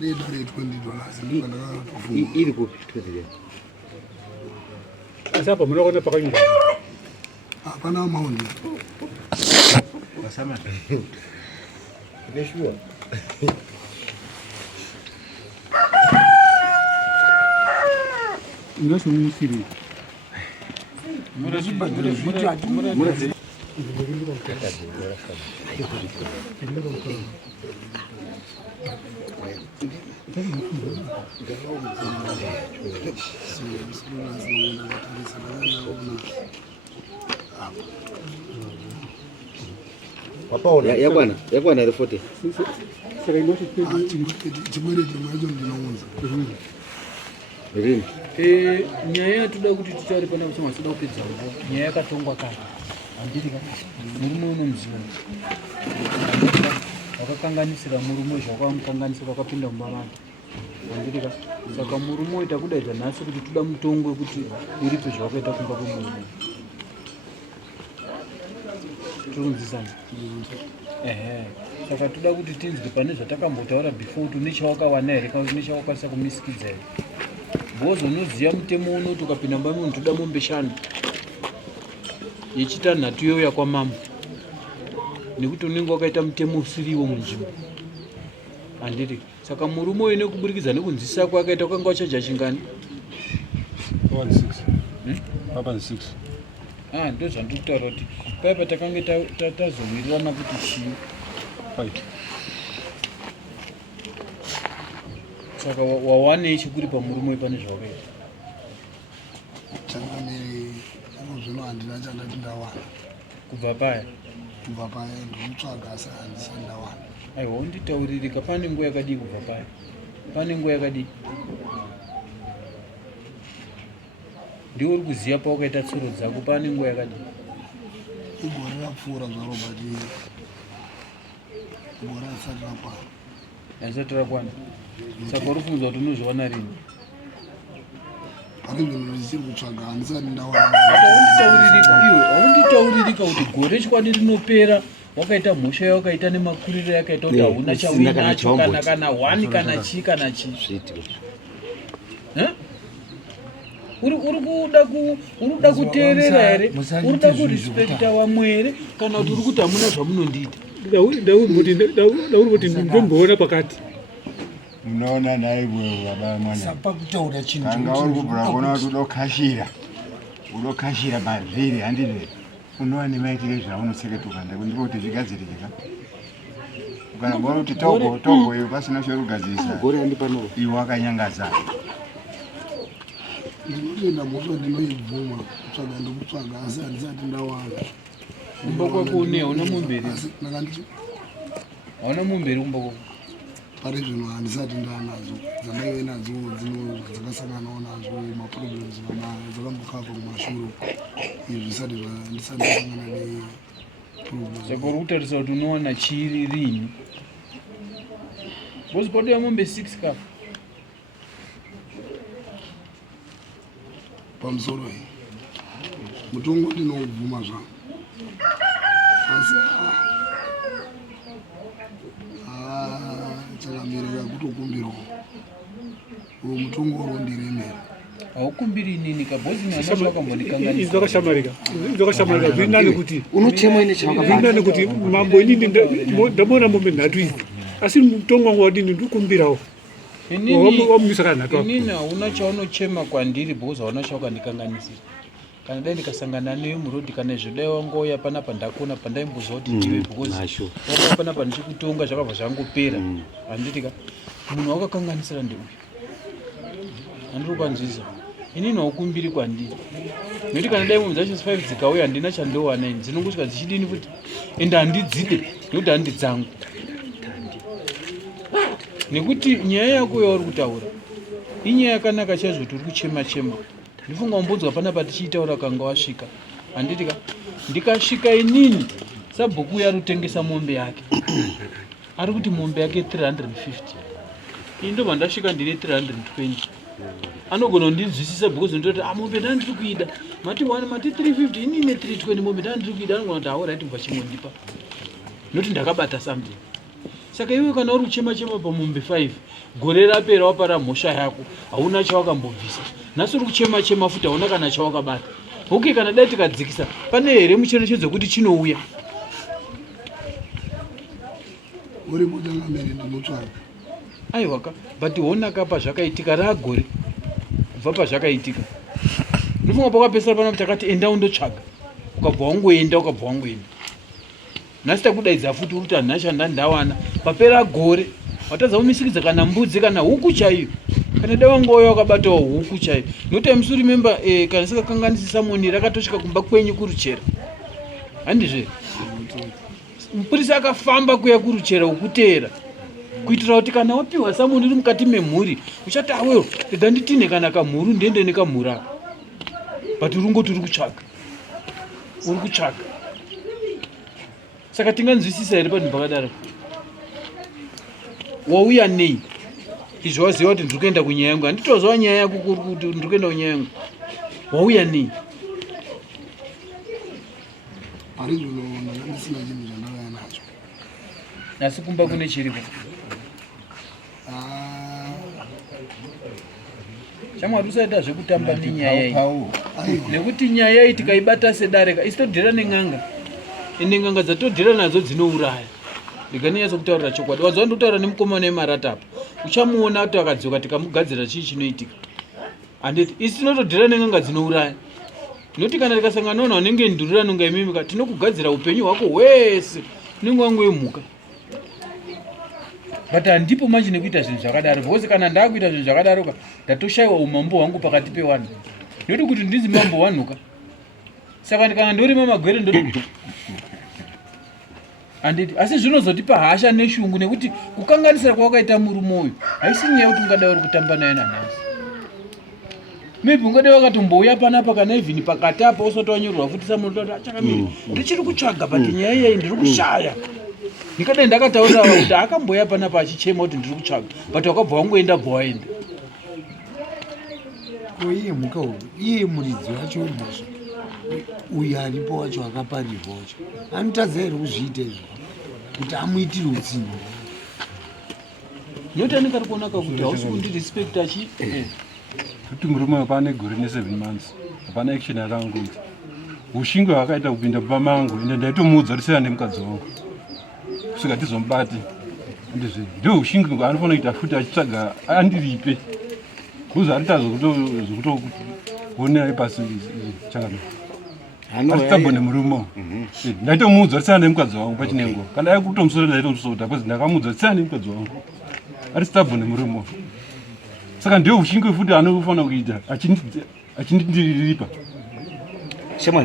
$20 ili kufikiria sasa hapo mnaona paka nyumba hapana maoni wasema nimeshua ndio sio ya bwana ripoti nyaya toda kuti titaure pana kuti masoda kupedza nyaya yakatongwa kare andiri murume unomziva wakakanganisira murume zvawakamukanganisira wakapinda mumba make andiri saka murume oita kudaidza nhasi kuti toda mutongo wekuti uripe zvawakaita kumba kwemurume tikunzisana saka toda kuti tinzwe pane zvatakambotaura before kuti unechawakawana here kana kuti unechawakwanisa kumisikidza here bozo unoziva mutemo uno kuti ukapinda mumba memunhu toda mombe 5 yechitanhatu youya kwamama nekuti unenge wakaita mutemo usiriwo munzvimbo handiri saka murume uyu nekuburikidza nekunzwisisa kwakaita ukanga wachaja chingani 6 ndo zvandikutaura kuti paipa takange tazowirirana kuti chii 5 saka wawanei chikuri pamurume pane zvawakaita changamiri zvino handina chandati ndawana kubva paya ndomutsvaga asi handisati ndawana aiwa unditauririka pane nguva yakadii kubva paya pane nguva yakadii ndiwo uri kuziva pawakaita tsuro dzako pane nguva yakadii igore rapfuura zvarobati gore risati rakwana haisati rakwana saka uri kufunza kuti unozviona rini pane zvinhu zvichiri kutsvaga handisati ndawana haunditauririka kuti gore chikwadi rinopera wakaita mhosva yawakaita nemakuriro yakaita kuti hauna chauinacho kana 1 kana chii kana chii uri kuda kuteerera here uri kuda kurespekta vamwe here kana kuti uri kuti hamuna zvamunondiita dauri kuti ndomboona pakati unoona naiwe baba mwana sapa kutaura chinhu kanga uri kubvura kuona kuti udokashira mavhiri handire unowa nemaitire zvaunoseketuka ndiko kuti zvigadzirika ukanambona kuti togo iyo pasina chorugadzirisa iwe wakanyangaza ndinotoenda mhosva ndinoibvuma kutsvaga ndokutsvaga asi handisati ndawana kumba kwako une hauna mumberi hauna mumberi kumba kwako pari zvino handisati ndaanadzo dzandaive nadzo dzakasanganawo nazvo maproblems dzakambokava kumashuro izvi zvisati ndisati ndasangana neproblems saka uri kutarisa kuti unowana chiri rini bozi padoya mombe 6 kapo pamusoro iyi mutongo ndinoubvuma zvangu asi chakamirira kutokumbirwa uwo mutongo urondiremera haukumbiri inini kabhozi nana zvakambonikanganisa zvakashamarika zvirinani kuti unochema ine chakavanda kuti mambo inini ndamona mombe 3 idzi asi mutongo wangu wadini ndikumbirawo wamuisa kana 3 inini hauna chaunochema kwandiri bhozi hauna chaukandikanganisira kana dai ndikasangana newe murodhi kana zvodai wangoya panapa ndakona pandaimboziva kuti ndiwe bhozi wakaa panapa ndichikutonga zvakabva zvangopera handitika munhu wakakanganisira ndeuyu handiri kwanzvisa inini haukumbiri kwandiri nekuti kana dai mombe dzacho 5 dzikauya handina chandowana ini dzinongosvika dzichidini kuti ende handidzide nekuti handi dzangu nekuti nyaya yako yauri kutaura inyaya yakanaka chaizvo kuti uri kuchema-chema ndifunga umbodzwa panapa tichiitaura kanga wasvika handitika ndikasvika inini sabhuku yari kutengesa mombe yake ari kuti mombe yake 350 ini ndobva ndasvika ndine 320 anogona kundinzwisisa because ndoti mombe ndandiri kuida mati 350 inine 320 mombe ndandiri kuida anogona kuti auraiti mubva chimondipa noti ndakabata something Saka iwe kana uri kuchema pamombe 5 gore rapera wapara mhosva yako hauna chawakambobvisa, nhasi uri kuchema futi hauna kana chawakabata. Okay, kana dai tikadzikisa pane here mucherechedzo kuti chinouya uri mutanga mberi ndinotsvaga aiwaka but honaka pazvakaitika ragore kubva pazvakaitika ndofunga pakapesera pana kuti akati enda undotsvaga ukabva wangoenda nhasi takudaidza futi uri kuti hanhu ashanda ndawana papera gore watadza kumisikidza kana mbudzi kana huku chaiyo kana dai wangoya wakabatawo huku chaiyo nokuti musi rimemba kana sikakanganisi samoni rakatosvika kumba kwenyu kuruchera handizve mupurisa akafamba kuya kuruchera ukuteera kuitira kuti kana wapiwa samoni uri mukati memhuri uchati awewo ega nditine kana kamhuru ndiende nekamhura but urungoti uri kutsvaga saka tinganzwisisa here panhu pakadaro wauya nei izvo waziva kuti ndiri kuenda kunyaya yangu handitoziva nyaya yako kuri kuti ndiri kuenda kunyaya yangu wauya nei ari zvino ndanga ndisina chinhu zvandakaya nacho asi kumba kune chiripo shamwari usaita zvekutamba nenyaya iyi nekuti nyaya iyi tikaibata sedareka isi todhira nen'anga ende n'anga dzatodhira nadzo dzinouraya ndikanyaso kutaurira chokwadi wadziwa ndikutaura nemukomana wemaratapo uchamuona kuti akadzoka tikamugadzira chii chinoitika handiti isi tinotodhira nen'anga dzinouraya noti kana tikasangana nawo vanenge ndurira nonga imimika tinokugadzira upenyu hwako hwese unenge wangu wemhuka but handipo manje nekuita zvinhu zvakadaro because kana ndaakuita zvinhu zvakadaroka ndatoshayiwa umambo hwangu pakati pevanhu noti kuti ndinzi mambo wanhuka saka ndikanga ndorima magwere ndoti handiti asi zvinozotipa hasha neshungu nekuti kukanganisira kwawakaita murume uyu haisi nyaya kuti ungadai uri kutamba naye nanhasi maybe ungadai wakatombouya panapa kana even pakati apa usati wanyorerwa futi samunoti achakamiri ndichiri kutsvaga but nyaya iyai ndiri kushaya ndikadai ndakataurira kuti akamboya panapa achichema kuti ndiri kutsvaga but wakabva wangoenda bva waenda iye mhuka uyu iye muridzi wacho wemhosva uyu aripo wacho akaparirwa wacho anotadza here kuzviita izvo kuti amuitire utsingo noti anenge ari kuonaka kuti hausi kundirespecta chi kuti murume apane gore ne7 months apana action yakangoita ushingo hwakaita kupinda pamba mangu ende ndaitomuudza kuti sera nemukadzi wangu kusvika tizomubati ndizvi ndio ushingo anofanira kuita futi achitsvaga andiripe kuzi aritazokutoonera pasi changano asitabone murume ndaitomuudza kuti sera nemukadzi wangu pachinengo kana yakutomusoro ndaitomusota bcause ndakamuudza kuti sera nemukadzi wangu arisitabone murume saka ndio ushingo futi anofanira kuita achindiripa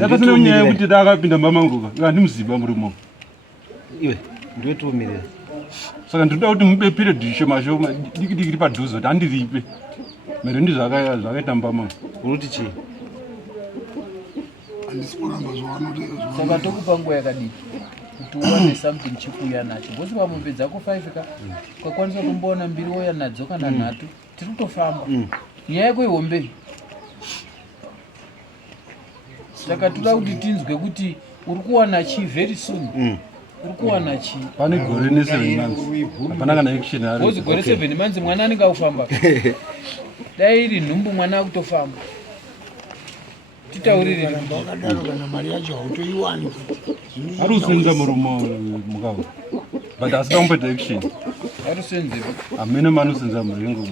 yakasina nyaya yekuti daakapinda mamangoka andimuziva murume iwe ndiwetomirira saka ndinoda kuti mupe period shoma diki ri padhuze kuti andiripe mere ndizvakaita mbama uruti chii handisi kuramba zvavanoti saka tokupa nguva yakadii kuti uwane something chikuuya nacho bhosi pamombe dzako 5 ka ukakwanisa kumboona 2 woya nadzo kana 3 tiri kutofamba nyaya yako ihombe saka toda kuti tinzwe kuti uri kuwana chii very soon uri kuwana chii pane gore ne7 months hapana kana action ari bhosi gore 7 months mwana anenge akufamba dai iri nhumbu mwana akutofamba titaurire wakadaro kana mari yacho hautoiwani ari kusenza murume mukavo but asina kumboita action ari kusenzepo hamene mani kusenza murengo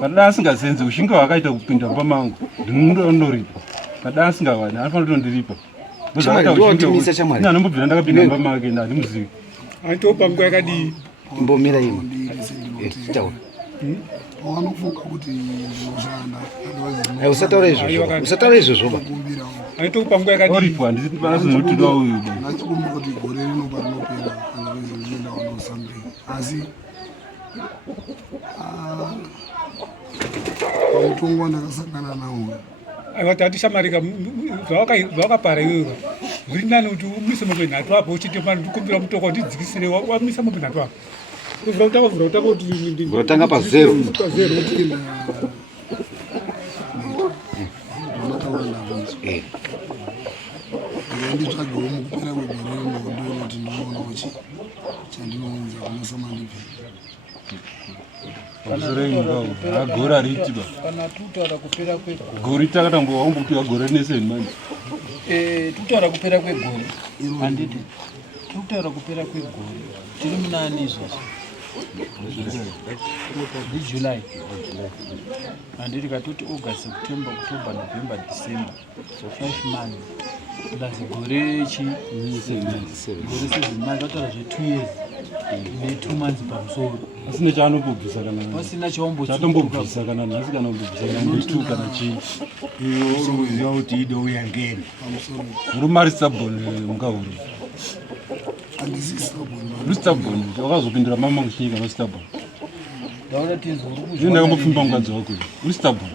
kadai asingasenzi ushingo hwakaita kupinda pamangu ndinondoripa kadai asingawani anofanira kutondiripa anombobvira ndakapinda pamake handimuzivi aitopa nguva yakadii imbomira imwe taura wanofunga kuti ndinoshanda usataura izvozvo kumbirawo aitopa nguva yakadii oripo handisipanasinotida uyu nachikumbira kuti gore rinopa rinopera kana vezvinenda wanosamring asi pamutongo wandakasangana nawo avati atishamarika zvawakapara iwewe zviri nani kuti umise mombe 3 apo uchiti mani ndikumbira mutongo wandidzikisire wamisa mombe 3 apo vhura utanga kuti urotanga pazero nditsvagawo mukupera kwegore rino ndoona kuti ndinoona chandinounza kunosamandibve gore haritiba kana tutaura kupera kwegore gore takatambowa umbopiwa gore neseni mani tutaura kupera kwegore handiti tutaura kupera kwegore tiri munani izvozvo ndijuly handiti katoti august september october november december so 5 months plus gore chi gore 7 months vataura zve 2 years ne2 months pamusoro asina chaanombobvisa kana pasina chatombobvisa kana nhasi kana kumbobvisa kana ndi2 kana chii uri kuziva kuti idouya ngeni uri mari stabon mungahuri handisi stubborn uri stabon wakazopindura mama kuchinyika no stabon ndaura tinzwa ii ndakambopfimba mukadzi wako iyo uri stabon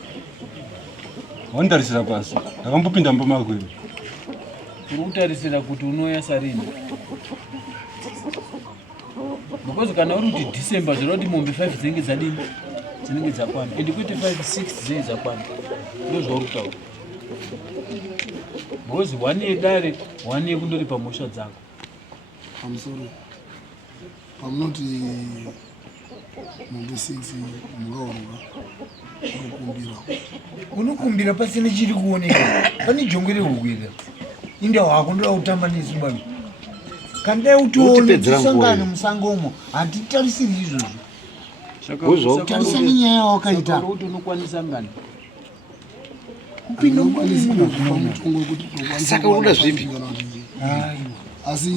wandarisira pasi ndakambopinda mumba mako iyo uri kutarisira kuti unoya sarini because kana uri kuti december zvinoda kuti mombe 5 dzinenge dzadini dzinenge dzakwana ende kuti 5 6 dzinenge dzakwana ndo zvauri kutaura because 1 year dare 1 year kundori pamhosva dzako pamusoro pamunoti mombe 6 mungaoroka unokumbira unokumbira pasina chiri kuoneka pane jongwe rehugwira inda hwako ndoda kutamba nezimbabwe kandai utione tisangane musangomo handitarisiri izvozvo tarisani nyaya yawakaita kuti unokwanisa ngani kupinda mutongo wekuti Saka unoda zvipi? asi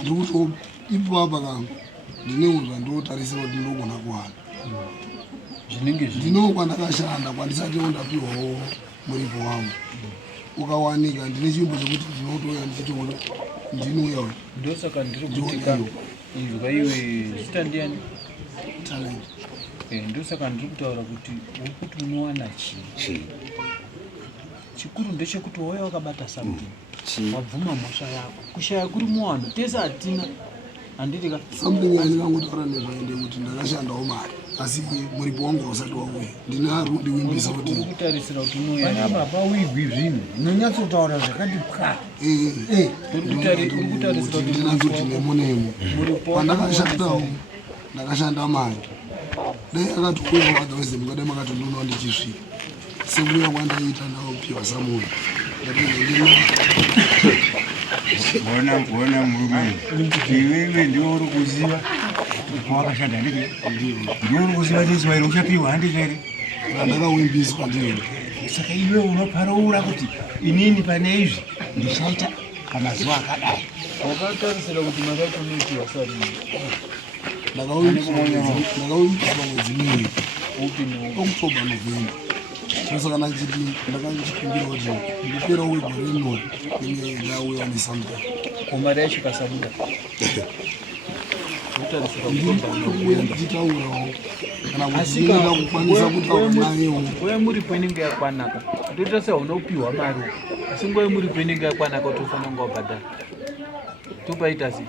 ndiri kuti ipapa kangu ndineuza ndotarisira kuti ndinogona kuwana zvinenge ndinokwandakashanda kwandisati ndapiwawo muripo wangu ukawanika ndine chimbo chekuti ndinotoya ndichitoona ndinouya ndosaka ndiri kutika izwa iwe zita ndiani talent ndosaka ndiri kutaura kuti urikuti unowana chii chikuru ndechekuti wauya wakabata something wabvuma mhosva yako kushaya kuri muwano tese hatina handitika something yandingangotaura nezvaende kuti ndakashandawo mari asi muripo wangu hausati wauya ndine ari kundiwimbisa kuti uri kutarisira kuti unoya panababa wigwi zvinhu unonyatsotaura zvakati pwa uri kutarisira kuti ndinazoti nemonemo pandakashandawo ndakashanda mari dai akati uya otherwise mungadai makati ndinoona ndichisvika sekuya kwandaita ndaopiwa samunhu bona murume iwewe ndiwo uri kuziva kwawakashanda ndike ndiwo uri kuziva nezivairo uchapiwa handikere ndakawimbiswa ndiyo saka iwe unoparoura kuti inini pane izvi ndichaita pamazuva akadai wakatarisira kuti mari yacho unoipiwa sari ndakawimbiswa mwedzi miviri october november saka nachiti ndakachikumbira kuti ndipera wegore rino inge ndauya nesamta komari yacho kasabuda nditaurawo kana kudziirira kukwanisa kutaura nayewo nguva yemuripo inenge yakwanaka toita sehaunopiwa mari asi nguva yemuripo inenge yakwanaka tofanira kunga wabhadhara topaita sei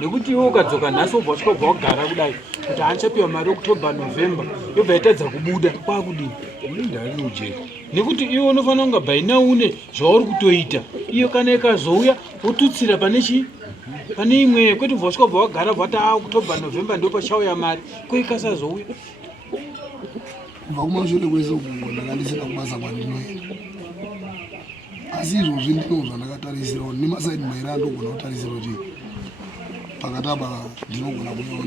nekuti iwe ukadzoka nhasi wobva uchikobva wagara kudai kuti handichapiwa mari october november yobva yatadza kubuda kwakudini ndari ujeka nekuti iwe unofanira kunga baina une zvauri kutoita iyo kana ikazouya wotutsira pane chii pane imwe kweti ubva uchikobva wagara bvati october november ndo pachauya mari kwaikasazouya kubva kumashure kwese uku ndakandisina kubasa kwandinoenda asi izvozvi ndinozva ndakatarisirawo nemasaidi mairi andogona kutarisira kuti pakati apa ndinogona kuyawo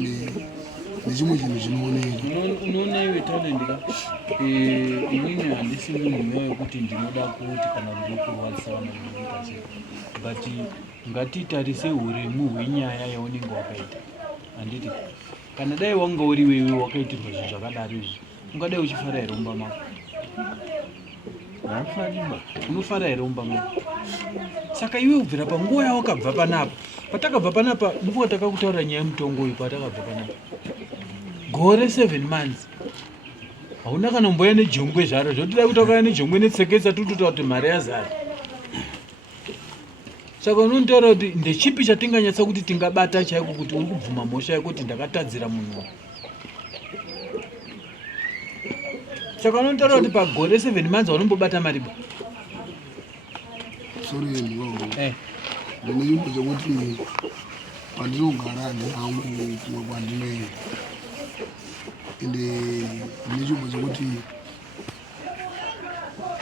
nechimwe chinhu chinooneka unoona iwe talendika inini handisi munhu wekuti ndinoda kuti kana ndiri kurwadzisa vana vanoita sei but ngatitarise uremu hwenyaya yaunenge wakaita handiti kana dai wanga uri wewe wakaitirwa zvinhu zvakadaro izvi ungadai uchifara here umba mako unofara here umba mako saka iwe kubvira panguva yawakabva panapa patakabva panapa ndipo takakutaura nyaya yemutongo uyu patakabva panapa gore 7 months hauna kana mboya nejongwe zvaro zvotida kuti wakaya nejongwe netsekesa tototaura kuti mari yazara saka unontaura kuti ndechipi chatinganyatsa kuti tingabata chaiko kuti uri kubvuma mhosva yekuti ndakatadzira munhu saka unontaura kuti pagore 7 months haunombobata mariba sorry ndine chimbo chekuti pandinogara ndihangu kumwe kwandinoenda ende ndine chimbo chekuti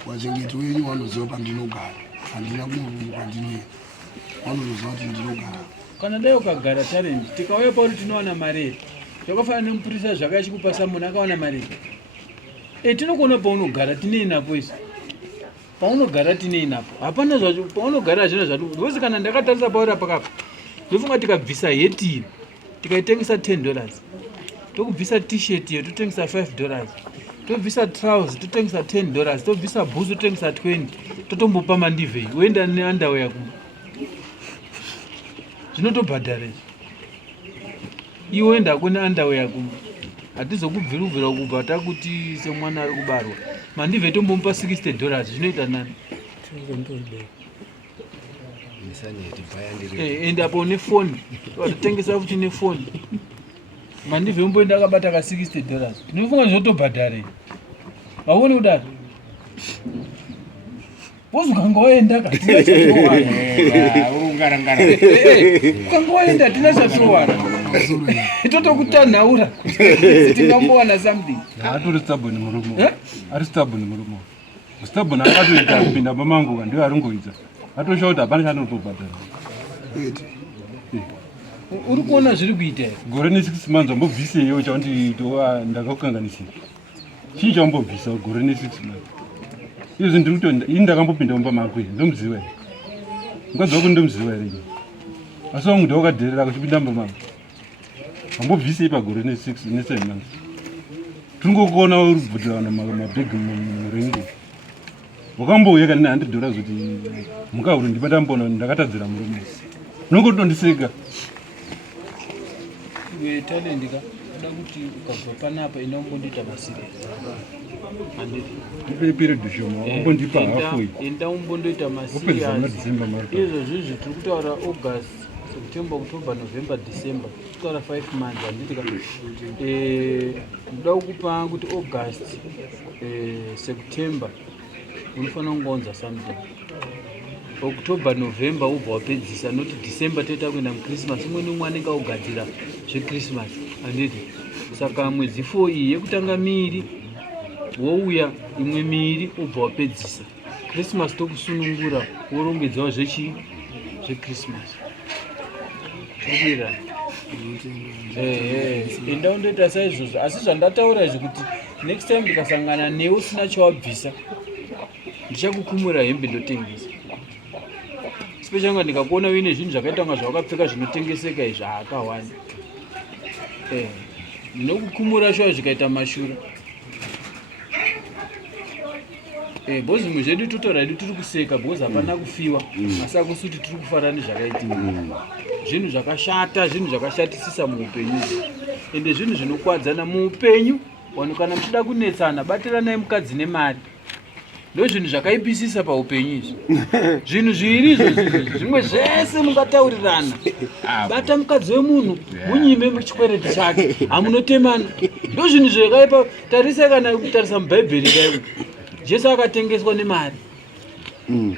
vachengeti wenyu vanoziva pandinogara handina kumwe kwandinoenda vanozoziva kuti ndinogara kana dai ukagara talent tikauya pauri tinowana mari zvakafanana nemupurisa zvakachikupasa munhu akawana mari tinokuona paunogara tinei napo isi paunogara tinei napo hapana zvacho paunogara hazvina zvatu wezi kana ndakatarisa pauri apakapa ndofunga tikabvisa heti tikaitengesa $10 tokubvisa t-shirt iyo totengesa $5 tobvisa trousers totengesa $10 tobvisa boots totengesa 20 totombopa mandivhei uenda neunderwear kuma zvinotobhadhara iwe enda kune underwear kuma hatizokubvirubvira kubva takuti semwana ari kubarwa mandivhei tombomupa $60 zvinoita nani ende apo nefoni watotengesa futi nefoni mandivhei umboenda akabata ka $60 tinofunga zvotobhadhare vaone kudaro wozukanga waenda ukanga waenda tina zvatowara totokutanhaura tingambowana something atori stubborn murume ari stubborn murume stubborn akatoita kupinda pamanguva ndiyo aringoita atosha kuti hapana chandinotobhadhara uri kuona zviri kuita here gore ne6 months wambobviseyo chakuti ndakakukanganisira chii chaumbobvisa gore ne6 months izvi ndiri kuti ini ndakambopinda mumba mako here ndomuziva here ungaziva kuti ndomuziva here asi wangu ndawakadherera kuchipinda mumba mako wambobvisei pagore ne7 months tiringokuona uri kubvutirana mabhegi murengo wakambouya kana ne$100 kuti mukauri ndipatamboona ndakatadzira murume nongotondiseka iwe talendika oda kuti ukabva panapa inombondiita masiri period shoma wambondipa hafu enda umbondoita masirias izvo zvizvi tiri kutaura august september october november december kutaura 5 months handitika ndoda kukupa kuti august september unofanira kungonza something october november ubva wapedzisa noti december toita kuenda muchristmas umwe neumwe anenge augadzira zvechristmas handiti saka mwedzi 4 iyi yekutanga miiri wouya imwe miiri ubva wapedzisa christmas tokusunungura worongedzawo zvechristmas zvobirana enda undoita saizvozvo asi zvandataura izvi kuti next time ndikasangana newe usina chawabvisa ndichakukumura hembe ndotengesa speshanga ndikakuona uine zvinhu zvakaita kunga zvawakapfeka zvinotengeseka izvi haakawani ndinokukumura shuwa zvikaita mashura bhozi zimwe zvedu totoraidu tiri kuseka bhozi hapana kufiwa asi akusuti tiri kufara nezvakaitika zvinhu zvakashata zvinhu zvakashatisisa muupenyu ende zvinhu zvinokwadzana muupenyu vanhu kana muchida kunetsana batiranai mukadzi nemari ndo zvinhu zvakaipisisa paupenyu izvi zvinhu zviri izvozvo zvimwe zvese mungataurirana bata mukadzi wemunhu munyime muchikwereti chake hamunotemana ndo zvinhu zvakaipa tarisai kana kutarisa mubhaibheri kaivo jesu akatengeswa nemari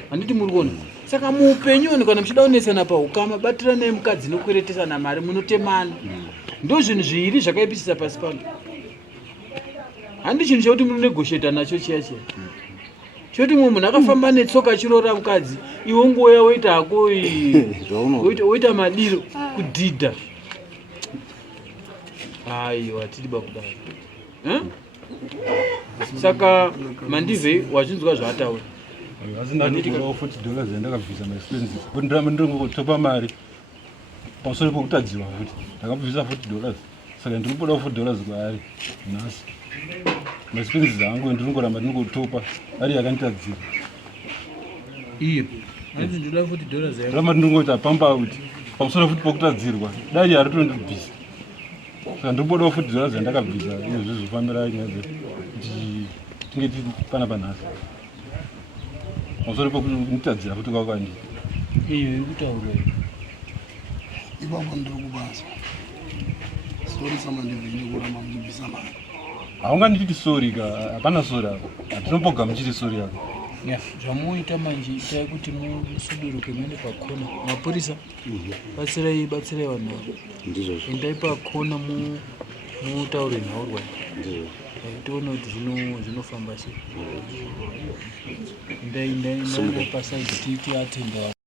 handiti muri kuona saka muupenyu vanhu kana muchida kunetsana paukama batiranai mukadzi nokweretesana mari munotemana ndo zvinhu zviri zvakaipisisa pasi pano handi chinhu chekuti munonegosheta nacho chiya chiya choti mumwe munhu akafamba netsoka achiroora mukadzi iwe ngoya woita hako woita madiro kudhidha aiwa tiriba kudaro saka mandivhei wazvinzwa zvaataura asi ndandikurawo $40 endakabvisa maexpenses kuti ndiramba ndiringotopa mari pamusoro pokutadziwa futi ndakabvisa $40 saka ndiripodawo $40 kwaari nhasi maexpenses angu ndiringoramba ndingotopa ari yakanditadzira iyo asi ndoda $40 ramba ndiringoita pamba kuti pamusoro futi pokutadzirwa dai haritondibvisa saka ndiripodawo $40 endakabvisa iyo zvizvofambira nyaya kuti tinge tiri pana panhasi pamusoro pokunditadzira futi kwakwandi iyo irikutaura ipapo ndiri kubaza stori samandivhei kuramba muchibvisa mari haunganditi sori ka hapana sori ako hatinombogara muchiti sori yako zvamuita manje itai kuti musuduruke muende pakona. Mapurisa batsirai vanhu ava, endai pakona mutaure nhaurwa tione kuti zvinofamba sei. Endai pasaidi tiatenda.